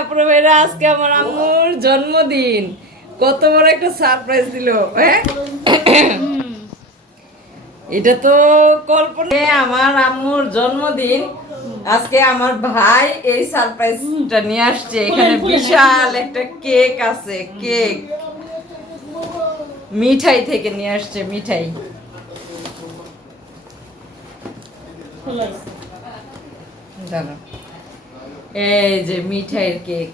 তারপরে মেয়েরা আজকে আমার আম্মুর জন্মদিন, কত বড় একটা সারপ্রাইজ দিল। হ্যাঁ, এটা তো কল্পনা। আমার আম্মুর জন্মদিন আজকে, আমার ভাই এই সারপ্রাইজটা নিয়ে আসছে। এখানে বিশাল একটা কেক আছে, কেক মিঠাই থেকে নিয়ে আসছে, মিঠাই। জানো এই যে মিঠাইয়ের কেক,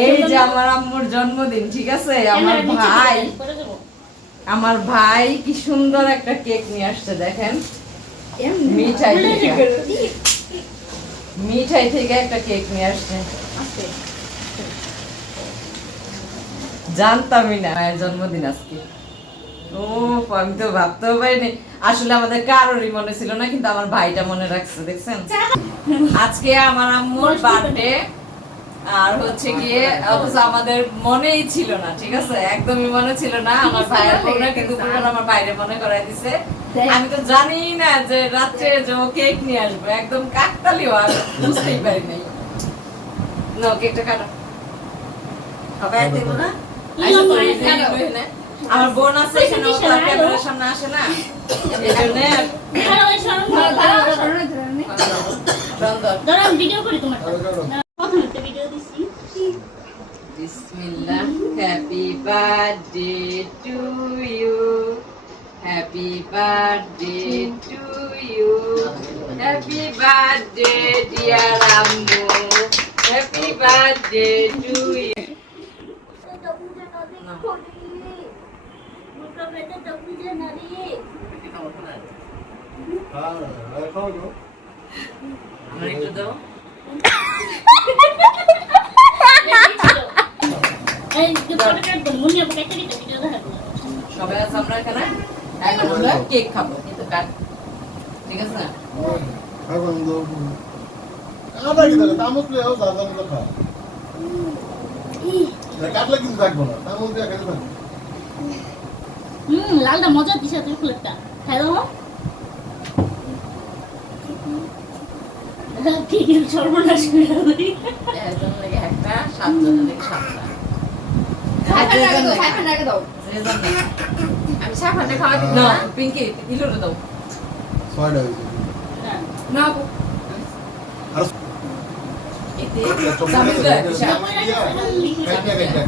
এই যে আমার আম্মুর জন্মদিন, ঠিক আছে। আমার ভাই কি সুন্দর একটা কেক নিয়ে আসছে, দেখেন। মিঠাই থেকে একটা কেক নিয়ে আসছে, জানতামই না মায়ের জন্মদিন আজকে। ও, আমি তো ভাবতেও পারিনি। আসলে আমাদের কারোরই মনে ছিল না, কিন্তু আমার ভাইটা মনে রাখছে, দেখছেন। আজকে আমার আম্মুর বার্থডে, আর হচ্ছে গিয়ে অথচ আমাদের মনেই ছিল না, ঠিক আছে, একদমই মনে ছিল না। আমার ভাইয়ের ফোনে কিন্তু আমার বাইরে মনে করাই দিছে। আমি তো জানি না যে রাত্রে যে ও কেক নিয়ে আসবে, একদম কাকতালিও, আর বুঝতেই পারি নাই। নো, কেকটা কাটো। হবে দেব না। আমার বোন আছে এখানে, ও ক্যামেরার সামনে আসে না, এজন্য দাঁড়ান ভিডিও করি তোমার প্রথমে ভিডিও দিছি। বিসমিল্লাহ। Happy birthday to you, happy birthday to you, happy birthday dear আম্মু, হ্যাপি বার্থডে টু ইউ। আমার একটু দাও। সবাই আছে আমরা এখানে, এখন আমরা কেক খাবো, কিন্তু কাট, ঠিক আছে না? লালটা মজা দিছে, তুই ফুলেরটা খাই দাও। সর্বনাশ করে একটা, সাতজনের লেগে সাতটা। আমি সাফানে খাওয়া দিব না, পিঙ্কি ইলুরে দাও। ছয়টা হয়েছে না এতে চামচ দাও,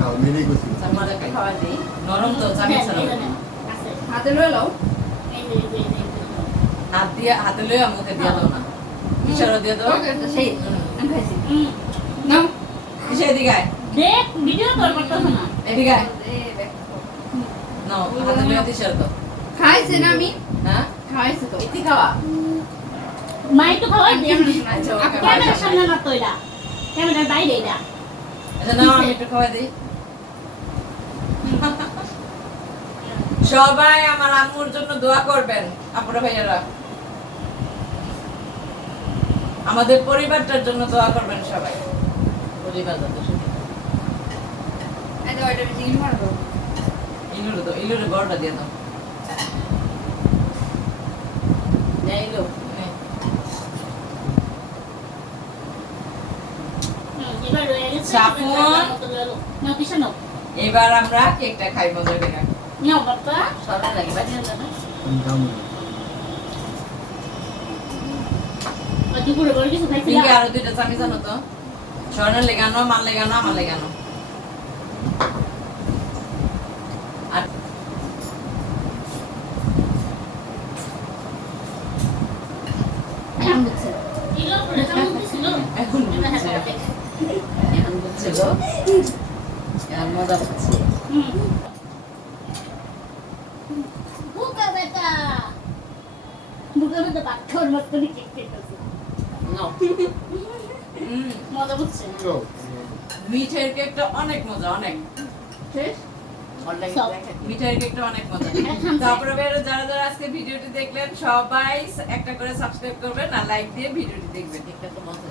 খাও মেরেই গেছি চামচ একটা খাওয়া দেই, নরম তো চামচ ছাড়া। হাতে লয়ে লও, হাত দিয়ে, হাতে লয়ে মুখে দিয়ে দাও না, ইশারা দিয়ে দাও। সেই আমি খাইছি নাও, ইশা এদিকে আয়, দেখ ভিডিও কর করতেছ না, এদিকে আয়। নাও, হাতে লয়ে ইশারা দাও। খাইছে না আমি, হ্যাঁ খাইছে তো ইতি খাওয়া। মাই তো খাওয়া দে। ক্যামেরার সামনে না তো এটা, ক্যামেরার বাইরে এটা। আচ্ছা নাও, আমি একটু খাওয়া দিই। সবাই আমার আম্মুর জন্য দোয়া করবেন, আপুরা ভাইয়ারা। আমাদের পরিবারটার জন্য দোয়া করবেন সবাই। পরিবার যাতে সুখী থাকে। আচ্ছা ওইটা জিনিস মার দাও, ইলুরে দাও, ইলুরে বড়টা দিয়ে দাও। এই লো, এবার রয়ে গেছে সাফন। নাও কিসে নাও, এবার আমরা কেকটা খাই মজা করে। নাও বাবা সবাই লাগে বানিয়ে দাও না। আমি খাবো না। দুপুরে বড় কিছু খাইছিলা? পিঙ্কি আরো দুইটা চামচ আনো তো। স্বর্ণের লেগানো, মাল লেগানো, আমার লেগানো। আর এখন বুঝছে ইলো করে চামচ দিছিল। এখন বুঝছে, এখন বুঝছে গো, এখন মজা পাচ্ছি। বুকা বেটা, বুকা বেটা বাচ্চার মতো কেক খেতেছে। নাও। মজা বুঝছে। মিঠাইয়ের কেকটা অনেক মজা, অনেক। শেষ মিঠাইয়ের কেকটা অনেক মজা। তারপরে যারা যারা আজকে ভিডিওটি দেখলেন সবাই একটা করে সাবস্ক্রাইব করবেন আর লাইক দিয়ে ভিডিওটি দেখবেন। কেকটা তো মজা।